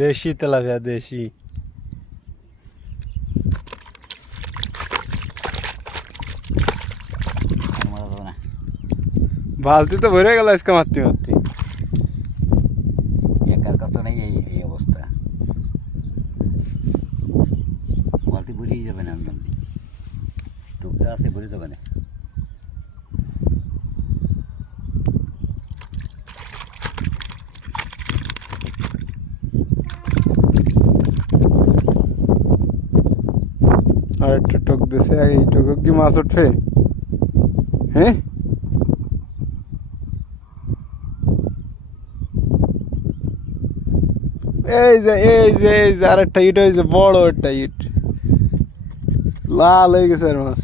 দেশি তেলাপিয়া দেশি। বালতি তো ভরে গেল আজকে মারতে মারতে। একার কথা নেই, এই অবস্থা। বালতি ভরিয়ে যাবে না, টুকরা আছে, ভরে যাবে না। আর একটা টোক দিছে, এই টোকে কি মাছ উঠবে? হ্যাঁ, এই যে আরেকটা ইট হয়েছে, বড় একটা ইট লাল হয়ে গেছে আর মাছ।